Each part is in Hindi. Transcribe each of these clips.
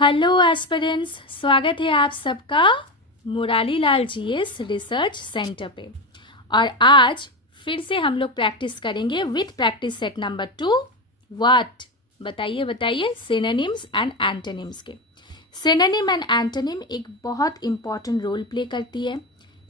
हेलो एस्पिरेंट्स, स्वागत है आप सबका Murari Lal GS research centre पे। और आज फिर से हम लोग प्रैक्टिस करेंगे with practice set number 2। What बताइए बताइए, सिनोनिम्स एंड एंटोनिम्स के। सिनोनिम एंड एंटोनिम एक बहुत इंपॉर्टेंट रोल प्ले करती है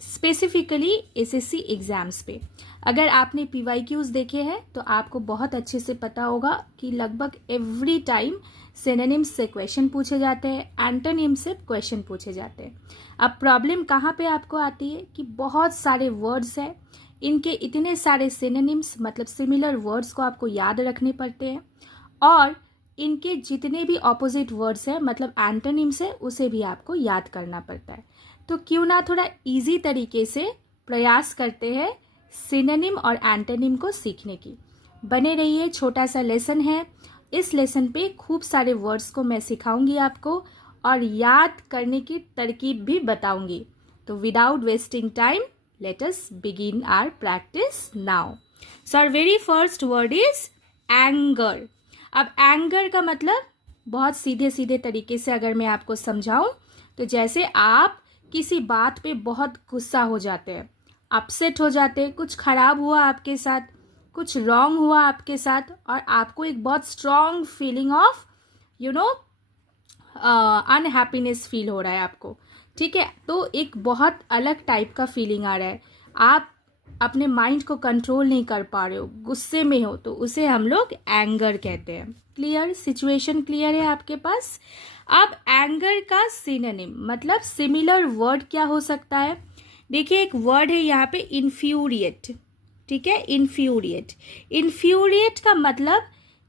स्पेसिफिकली एसएससी एग्जाम्स पे। अगर आपने पीवाईक्यूज देखे हैं तो आपको बहुत अच्छे से पता होगा कि लगभग एवरी टाइम सिनोनिम्स से क्वेश्चन पूछे जाते हैं, एंटोनिम से क्वेश्चन पूछे जाते हैं। अब प्रॉब्लम कहाँ पे आपको आती है कि बहुत सारे वर्ड्स हैं, इनके इतने सारे सिनोनिम्स मतलब सिमिलर वर्ड्स को आपको याद रखने पड़ते हैं, और इनके जितने भी ऑपोजिट वर्ड्स हैं मतलब एंटोनिम्स है उसे भी आपको याद करना पड़ता है। तो क्यों ना थोड़ा इजी तरीके से प्रयास करते हैं सिनोनिम और एंटोनिम को सीखने की। बने रहिए, छोटा सा लेसन है। इस लेसन पे खूब सारे वर्ड्स को मैं सिखाऊंगी आपको और याद करने की तरकीब भी बताऊंगी। तो without wasting time let us begin our practice now. So our very first word is anger. अब एंगर का मतलब बहुत सीधे सीधे तरीके से अगर मैं आपको समझाऊं तो जैसे आप किसी बात पे बहुत गुस्सा हो जाते हैं, अपसेट हो जाते हैं, कुछ खराब हुआ आपके साथ, कुछ रॉन्ग हुआ आपके साथ और आपको एक बहुत strong feeling of unhappiness feel हो रहा है आपको, ठीक है। तो एक बहुत अलग टाइप का फीलिंग आ रहा है, आप अपने माइंड को कंट्रोल नहीं कर पा रहे हो, गुस्से में हो, तो उसे हम लोग एंगर कहते हैं। क्लियर, सिचुएशन क्लियर है आपके पास। अब एंगर का सिनोनिम मतलब सिमिलर वर्ड क्या हो सकता है। देखिए एक वर्ड है यहाँ पे इन्फ्यूरिएट, ठीक है। इन्फ्यूरिएट, इन्फ्यूरिएट का मतलब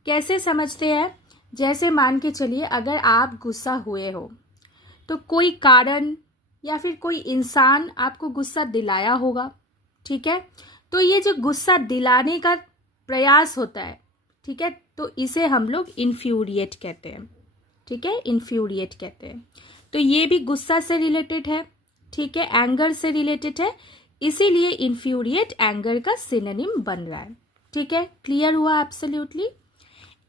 कैसे समझते हैं, जैसे मान के चलिए अगर आप गुस्सा हुए हो तो कोई कारण या फिर कोई इंसान आपको गुस्सा दिलाया होगा, ठीक है। तो ये जो गुस्सा दिलाने का प्रयास होता है, ठीक है, तो इसे हम लोग इन्फ्यूरिएट कहते हैं, ठीक है, इन्फ्यूरिएट कहते हैं। तो ये भी गुस्सा से रिलेटेड है, ठीक है, एंगर से रिलेटेड है, इसीलिए इन्फ्यूरिएट एंगर का सिनोनिम बन रहा है, ठीक है। क्लियर हुआ एब्सोल्युटली।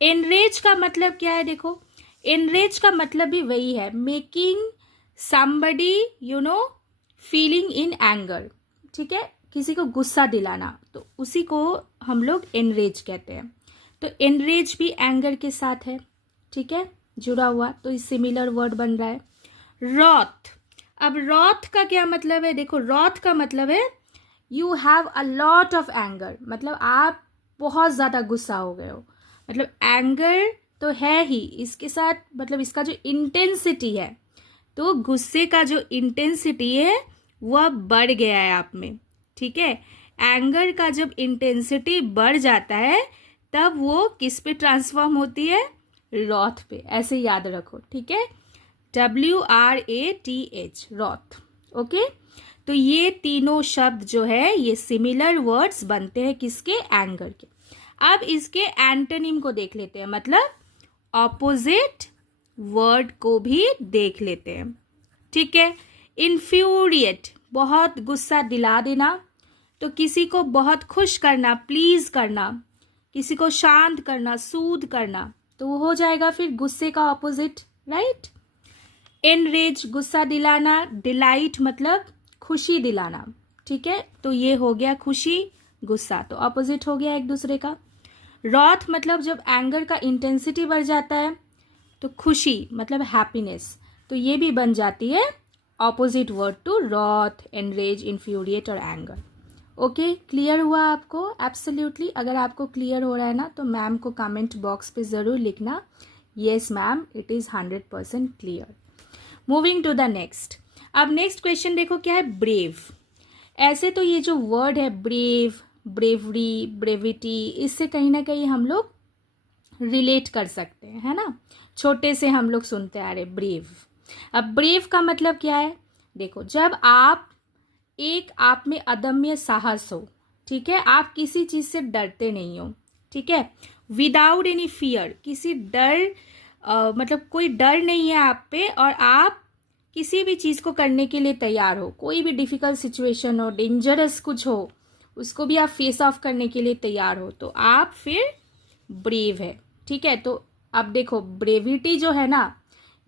एनरेज का मतलब क्या है, देखो एनरेज का मतलब भी वही है, making somebody feeling in anger, ठीक है, किसी को गुस्सा दिलाना, तो उसी को हम लोग एनरेज कहते हैं। तो एनरेज भी एंगर के साथ है, ठीक है, जुड़ा हुआ, तो इस सिमिलर वर्ड बन रहा है। रॉथ, अब रॉथ का क्या मतलब है, देखो रॉथ का मतलब है you have a lot of anger, मतलब आप बहुत ज़्यादा गुस्सा हो गए हो, मतलब एंगर तो है ही, इसके साथ मतलब इसका जो इंटेंसिटी है, तो गुस्से का जो इंटेंसिटी है वह बढ़ गया है आप में, ठीक है। एंगर का जब इंटेंसिटी बढ़ जाता है तब वो किस पे ट्रांसफॉर्म होती है, रॉथ पे, ऐसे याद रखो, ठीक है, WRATH, रॉथ, ओके। तो ये तीनों शब्द जो है ये सिमिलर वर्ड्स बनते हैं किसके, एंगर के। अब इसके एंटोनिम को देख लेते हैं, मतलब ऑपोजिट वर्ड को भी देख लेते हैं, ठीक है। इन्फ्यूरिएट, बहुत गुस्सा दिला देना, तो किसी को बहुत खुश करना, प्लीज करना, किसी को शांत करना, सूद करना, तो वो हो जाएगा फिर गुस्से का ऑपोजिट, राइट। एनरेज, गुस्सा दिलाना, डिलाइट मतलब खुशी दिलाना, ठीक है, तो ये हो गया खुशी, गुस्सा, तो ऑपोजिट हो गया एक दूसरे का। रॉथ मतलब जब एंगर का इंटेंसिटी बढ़ जाता है, तो खुशी मतलब हैप्पीनेस, तो ये भी बन जाती है opposite word to wrath, enrage, infuriate और एंगर। ओके, क्लियर हुआ आपको एब्सोल्युटली। अगर आपको क्लियर हो रहा है ना तो मैम को कमेंट बॉक्स पे ज़रूर लिखना, yes ma'am it is 100% clear. Moving to the next. अब नेक्स्ट क्वेश्चन देखो क्या है, ब्रेव। ऐसे तो ये जो वर्ड है ब्रेव, ब्रेवरी, ब्रेविटी, इससे कहीं ना कहीं हम लोग रिलेट कर सकते हैं, है ना, छोटे से हम लोग सुनते आ रहे ब्रेव। अब ब्रेव का मतलब क्या है, देखो जब आप में अदम्य साहस हो, ठीक है, आप किसी चीज से डरते नहीं हो, ठीक है, विदाउट एनी फियर, किसी डर मतलब कोई डर नहीं है आप पे, और आप किसी भी चीज को करने के लिए तैयार हो, कोई भी डिफिकल्ट सिचुएशन हो, डेंजरस कुछ हो, उसको भी आप फेस ऑफ करने के लिए तैयार हो, तो आप फिर ब्रेव है, ठीक है। तो अब देखो ब्रेविटी जो है ना,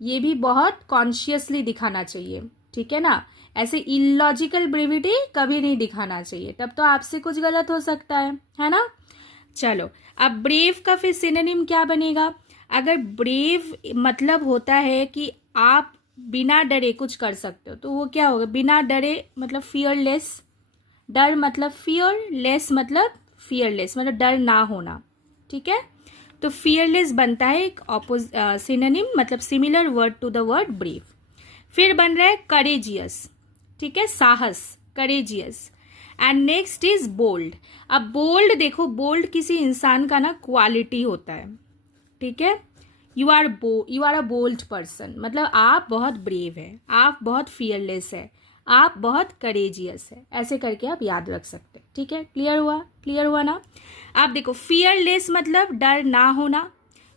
ये भी बहुत कॉन्शियसली दिखाना चाहिए, ठीक है ना। ऐसे इलॉजिकल ब्रेविटी कभी नहीं दिखाना चाहिए, तब तो आपसे कुछ गलत हो सकता है ना। चलो, अब ब्रेव का फिर सिनोनिम क्या बनेगा। अगर ब्रेव मतलब होता है कि आप बिना डरे कुछ कर सकते हो, तो वो क्या होगा, बिना डरे मतलब फियरलेस, डर मतलब फियर, लेस मतलब फियरलेस, मतलब डर ना होना, ठीक है। तो फियरलेस बनता है एक सिनोनिम, मतलब similar word to the word brave. फिर बन रहा है करेजियस, ठीक है, साहस, courageous. And next is bold. अब बोल्ड देखो, बोल्ड किसी इंसान का ना क्वालिटी होता है, ठीक है। You are a bold person, मतलब आप बहुत ब्रेव है, आप बहुत फियरलेस है, आप बहुत करेजियस है, ऐसे करके आप याद रख सकते हैं, ठीक है। क्लियर हुआ ना। आप देखो, फियरलेस मतलब डर ना होना,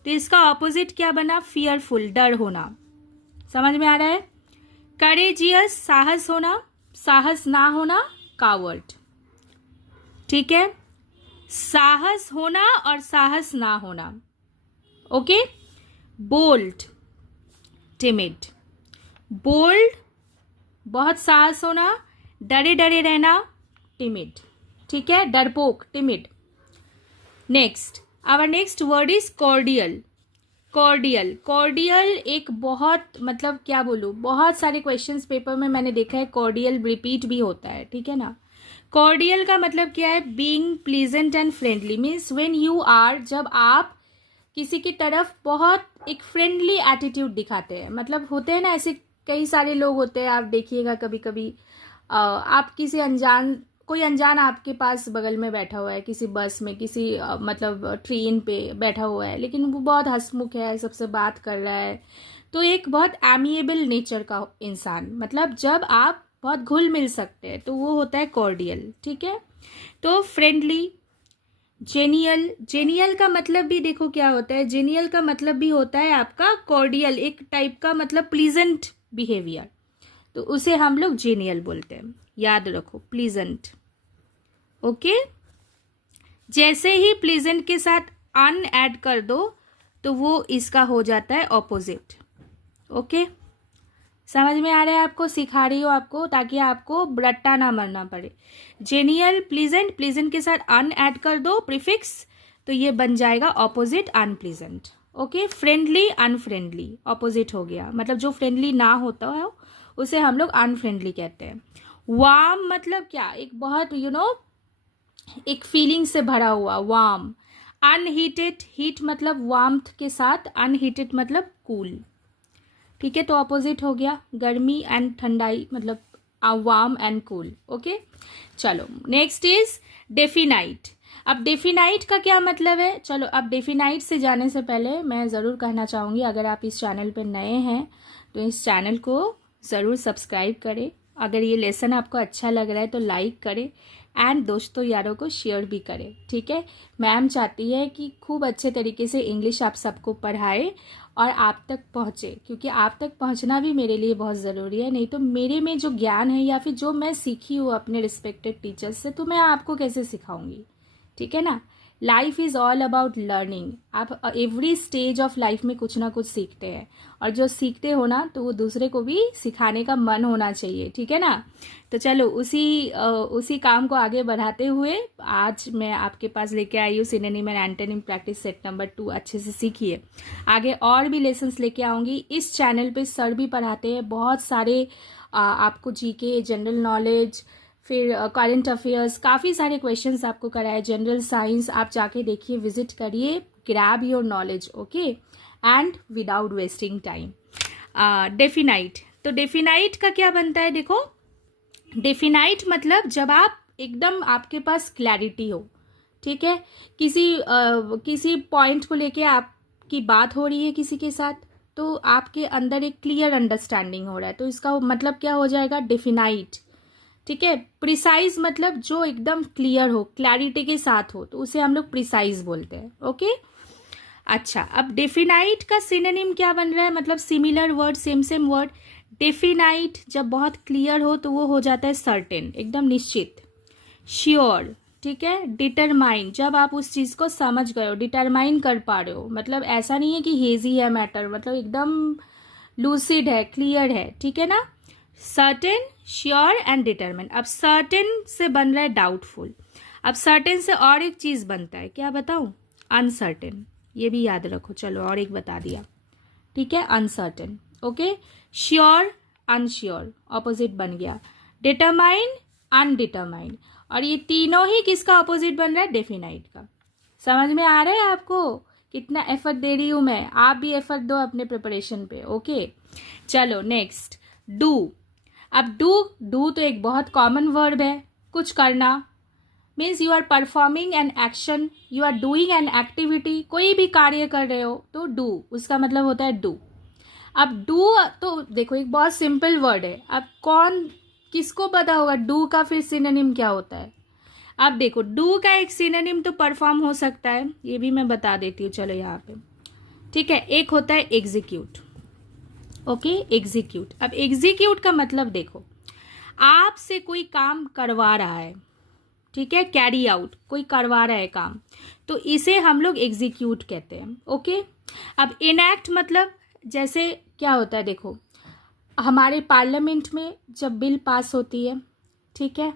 तो इसका ऑपोजिट क्या बना, फियरफुल, डर होना। समझ में आ रहा है। करेजियस, साहस होना, साहस ना होना, कावर्ड, ठीक है। साहस होना और साहस ना होना, ओके। Bold, timid. बोल्ड बहुत साहस होना, डरे डरे रहना, टिमिड, ठीक है, डरपोक, timid. Next, our next word is cordial. Cordial एक बहुत, मतलब क्या बोलूँ, बहुत सारे क्वेश्चंस पेपर में मैंने देखा है कॉर्डियल रिपीट भी होता है, ठीक है ना। कॉर्डियल का मतलब क्या है, being pleasant and friendly, means when you are, जब आप किसी की तरफ बहुत एक फ्रेंडली एटीट्यूड दिखाते हैं, मतलब होते हैं ना ऐसे कई सारे लोग होते हैं, आप देखिएगा कभी कभी आप किसी कोई अनजान आपके पास बगल में बैठा हुआ है, किसी बस में, किसी मतलब ट्रेन पे बैठा हुआ है, लेकिन वो बहुत हंसमुख है, सबसे बात कर रहा है, तो एक बहुत एमिएबल नेचर का इंसान, मतलब जब आप बहुत घुल मिल सकते हैं, तो वो होता है कॉर्डियल, ठीक है। तो फ्रेंडली। जेनियल का मतलब भी देखो क्या होता है, जेनियल का मतलब भी होता है आपका कॉर्डियल, एक टाइप का मतलब प्लीजेंट बिहेवियर, तो उसे हम लोग जेनियल बोलते हैं, याद रखो, प्लीजेंट, ओके। जैसे ही प्लीजेंट के साथ अन ऐड कर दो तो वो इसका हो जाता है ऑपोजिट, ओके। समझ में आ रहा है आपको, सिखा रही हो आपको ताकि आपको रट्टा ना मरना पड़े। जेनियल, प्लीजेंट, प्लीजेंट के साथ अन ऐड कर दो प्रीफिक्स, तो ये बन जाएगा opposite unpleasant, okay. Friendly, unfriendly opposite हो गया, मतलब जो फ्रेंडली ना होता है उसे हम लोग अनफ्रेंडली कहते हैं। वार्म मतलब क्या, एक बहुत एक फीलिंग से भरा हुआ, वार्म। अनहीटेड, हीट मतलब वार्मथ के साथ, अनहीटेड मतलब कूल, ठीक है। तो ऑपोजिट हो गया, गर्मी एंड ठंडाई, मतलब वार्म एंड कूल, ओके। चलो, नेक्स्ट इज डेफिनाइट। अब डेफिनाइट का क्या मतलब है, चलो अब डेफिनाइट से जाने से पहले मैं ज़रूर कहना चाहूँगी, अगर आप इस चैनल पे नए हैं तो इस चैनल को ज़रूर सब्सक्राइब करें, अगर ये लेसन आपको अच्छा लग रहा है तो लाइक करें, एंड दोस्तों यारों को शेयर भी करें, ठीक है। मैम चाहती है कि खूब अच्छे तरीके से इंग्लिश आप सबको पढ़ाए और आप तक पहुँचे, क्योंकि आप तक पहुँचना भी मेरे लिए बहुत ज़रूरी है, नहीं तो मेरे में जो ज्ञान है या फिर जो मैं सीखी हूँ अपने रिस्पेक्टेड टीचर्स से, तो मैं आपको कैसे सिखाऊंगी, ठीक है ना। Life is all about learning, आप एवरी स्टेज ऑफ लाइफ में कुछ ना कुछ सीखते हैं, और जो सीखते हो ना तो वो दूसरे को भी सिखाने का मन होना चाहिए, ठीक है ना। तो चलो उसी काम को आगे बढ़ाते हुए आज मैं आपके पास लेके आई हूँ synonym and antonym practice set number 2, अच्छे से सीखिए। आगे और भी लेसन्स लेके आऊँगी, इस चैनल पे सर भी पढ़ाते हैं बहुत सारे आपको जीके, जनरल नॉलेज, फिर करंट अफेयर्स, काफ़ी सारे क्वेश्चंस आपको कराए, जनरल साइंस, आप जाके देखिए, विजिट करिए, grab your knowledge, okay, and without wasting time. Definite, तो डेफिनाइट का क्या बनता है, देखो, डेफिनाइट मतलब जब आप एकदम आपके पास क्लैरिटी हो, ठीक है, किसी पॉइंट को लेके आपकी बात हो रही है किसी के साथ, तो आपके अंदर एक क्लियर अंडरस्टैंडिंग हो रहा है, तो इसका मतलब क्या हो जाएगा, डेफिनाइट, ठीक है। प्रिसाइज मतलब जो एकदम क्लियर हो, क्लैरिटी के साथ हो, तो उसे हम लोग प्रिसाइज बोलते हैं, ओके। अच्छा, अब डेफिनाइट का सिनोनिम क्या बन रहा है, मतलब similar word, same word. Definite जब बहुत क्लियर हो तो वो हो जाता है सर्टेन, एकदम निश्चित, श्योर, ठीक है। डिटरमाइन, जब आप उस चीज़ को समझ गए हो, डिटरमाइन कर पा रहे हो, मतलब ऐसा नहीं है कि हेजी है मैटर, मतलब एकदम लूसिड है, क्लियर है, ठीक है ना। Certain, sure and determine. अब सर्टेन से बन रहा है डाउटफुल। अब सर्टेन से और एक चीज बनता है, क्या बताऊं? अनसर्टेन। ये भी याद रखो। चलो और एक बता दिया, ठीक है, uncertain. Okay, sure, unsure, opposite बन गया। Determine, undetermined. और ये तीनों ही किसका ऑपोजिट बन रहा है? डेफिनाइट का। समझ में आ रहा है आपको कितना एफर्ट दे रही हूं मैं? आप भी एफर्ट दो अपने प्रिपरेशन पे। ओके, चलो नेक्स्ट, डू। अब डू तो एक बहुत कॉमन वर्ब है, कुछ करना। Means you are performing an action, you are doing an activity. कोई भी कार्य कर रहे हो तो डू, उसका मतलब होता है डू। अब डू तो देखो एक बहुत सिंपल वर्ड है। अब किसको पता होगा डू का फिर सिनोनिम क्या होता है? अब देखो डू का एक सिनोनिम तो परफॉर्म हो सकता है, ये भी मैं बता देती हूँ। चलो यहाँ पे, ठीक है, एक होता है एग्जीक्यूट। Okay, execute. अब एग्जीक्यूट का मतलब देखो, आपसे कोई काम करवा रहा है, ठीक है, कैरी आउट, कोई करवा रहा है काम, तो इसे हम लोग एग्जीक्यूट कहते हैं। ओके, अब इनएक्ट मतलब जैसे क्या होता है, देखो हमारे पार्लियामेंट में जब बिल पास होती है, ठीक है,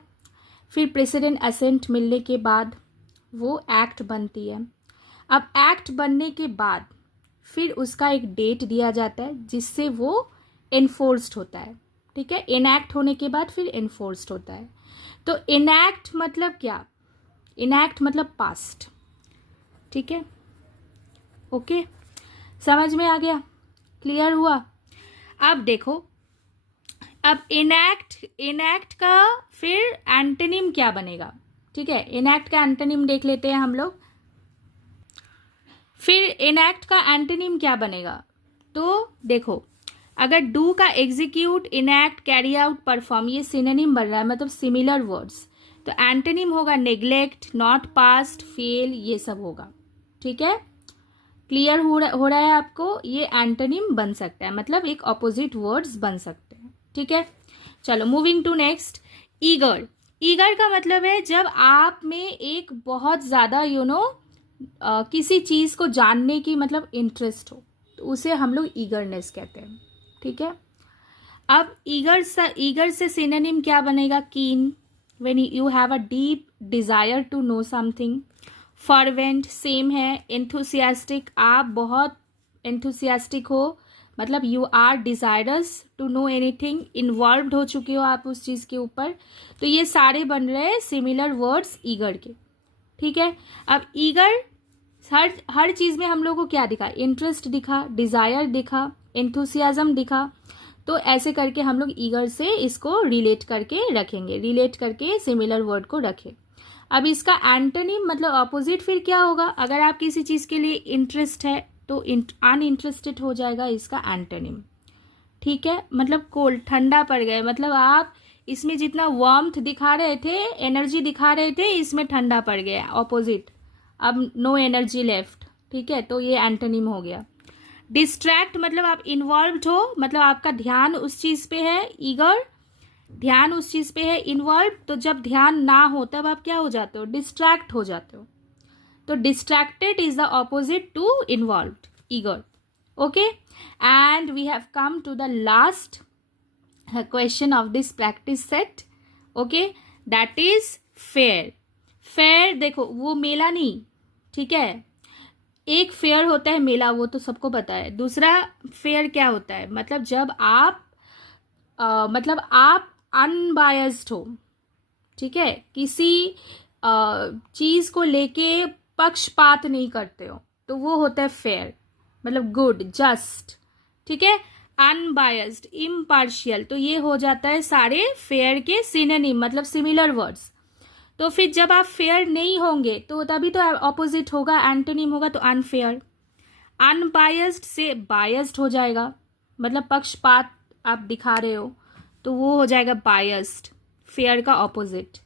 फिर प्रेसिडेंट असेंट मिलने के बाद वो एक्ट बनती है। अब एक्ट बनने के बाद फिर उसका एक डेट दिया जाता है जिससे वो एनफोर्स्ड होता है, ठीक है, इनएक्ट होने के बाद फिर एनफोर्स्ड होता है। तो इनएक्ट मतलब क्या? इनएक्ट मतलब पास्ट, ठीक है। ओके, समझ में आ गया? क्लियर हुआ? अब देखो, अब इनएक्ट का फिर एंटोनिम क्या बनेगा, ठीक है, इनएक्ट का एंटोनिम देख लेते हैं हम लोग। फिर इनएक्ट का एंटोनिम क्या बनेगा? तो देखो, अगर डू का execute, enact, carry out, perform, ये सिनोनिम बन रहा है, मतलब सिमिलर वर्ड्स, तो एंटोनिम होगा नेग्लेक्ट, नॉट पास्ट, फेल, ये सब होगा, ठीक है। क्लियर हो रहा है आपको? ये एंटोनिम बन सकता है, मतलब एक ऑपोजिट वर्ड्स बन सकते हैं, ठीक है। चलो moving to next, eager. Eager का मतलब है जब आप में एक बहुत ज़्यादा किसी चीज़ को जानने की मतलब इंटरेस्ट हो, तो उसे हम लोग ईगरनेस कहते हैं, ठीक है। अब ईगर से सिनोनिम क्या बनेगा? Keen, when you have a deep desire to know something. Fervent same है। एंथुसियास्टिक, आप बहुत एंथुसियास्टिक हो, मतलब you are desirous to know anything, involve हो चुके हो आप उस चीज़ के ऊपर। तो ये सारे बन रहे हैं सिमिलर वर्ड्स ईगर के, ठीक है। अब ईगर हर चीज़ में हम लोग को क्या दिखा? इंटरेस्ट दिखा, डिज़ायर दिखा, एंथुसियाज्म दिखा। तो ऐसे करके हम लोग ईगर से इसको रिलेट करके रखेंगे, रिलेट करके सिमिलर वर्ड को रखें। अब इसका एंटोनिम मतलब ऑपोजिट फिर क्या होगा? अगर आप किसी चीज़ के लिए इंटरेस्ट है तो अनइंटरेस्टेड हो जाएगा इसका एंटोनिम, ठीक है। मतलब कोल्ड, ठंडा पड़ गए, मतलब आप इसमें जितना वार्मथ दिखा रहे थे, एनर्जी दिखा रहे थे, इसमें ठंडा पड़ गया, ऑपोजिट, अब नो एनर्जी लेफ्ट, ठीक है। तो ये एंटोनिम हो गया। डिस्ट्रैक्ट मतलब आप इन्वॉल्व्ड हो, मतलब आपका ध्यान उस चीज़ पे है, ईगर, ध्यान उस चीज़ पे है, इन्वॉल्व। तो जब ध्यान ना हो तब आप क्या हो जाते हो? डिस्ट्रैक्ट हो जाते हो। तो distracted is the opposite to involved, eager. Okay, and we have come to the last question of this practice set. Okay, that is fair. Fair देखो, वो मेला नहीं, ठीक है, एक फेयर होता है मेला, वो तो सबको पता है। दूसरा फेयर क्या होता है? मतलब जब आप अनबायस्ड हो, ठीक है, किसी चीज को लेके पक्षपात नहीं करते हो, तो वो होता है फेयर, मतलब गुड, जस्ट, ठीक है। अनबायस्ड, इम्पार्शियल, तो ये हो जाता है सारे फेयर के सिनोनिम, मतलब सिमिलर वर्ड्स। तो फिर जब आप फेयर नहीं होंगे तो तभी तो ऑपोजिट होगा, एंटोनिम होगा, तो अनफेयर। अनबायस्ड से बायस्ड हो जाएगा, मतलब पक्षपात आप दिखा रहे हो, तो वो हो जाएगा बायस्ड, फेयर का ऑपोजिट।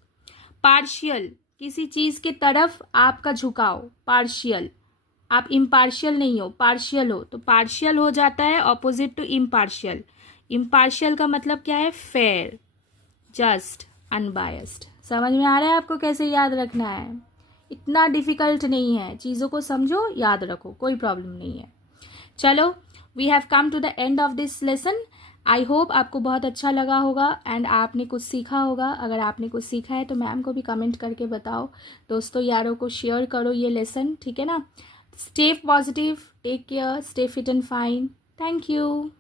पार्शियल, किसी चीज के तरफ आपका झुकाव, पार्शियल, आप इम्पार्शियल नहीं हो, पार्शियल हो, तो पार्शियल हो जाता है ऑपोजिट टू इम्पार्शियल। इम्पार्शियल का मतलब क्या है? Fair, just, unbiased. समझ में आ रहा है आपको कैसे याद रखना है? इतना डिफिकल्ट नहीं है, चीज़ों को समझो, याद रखो, कोई प्रॉब्लम नहीं है। चलो we have come to the end of this lesson. I hope आपको बहुत अच्छा लगा होगा एंड आपने कुछ सीखा होगा। अगर आपने कुछ सीखा है तो मैम को भी कमेंट करके बताओ। दोस्तों यारों को शेयर करो ये लेसन, ठीक है ना। Stay positive, take care, stay fit and fine. Thank you.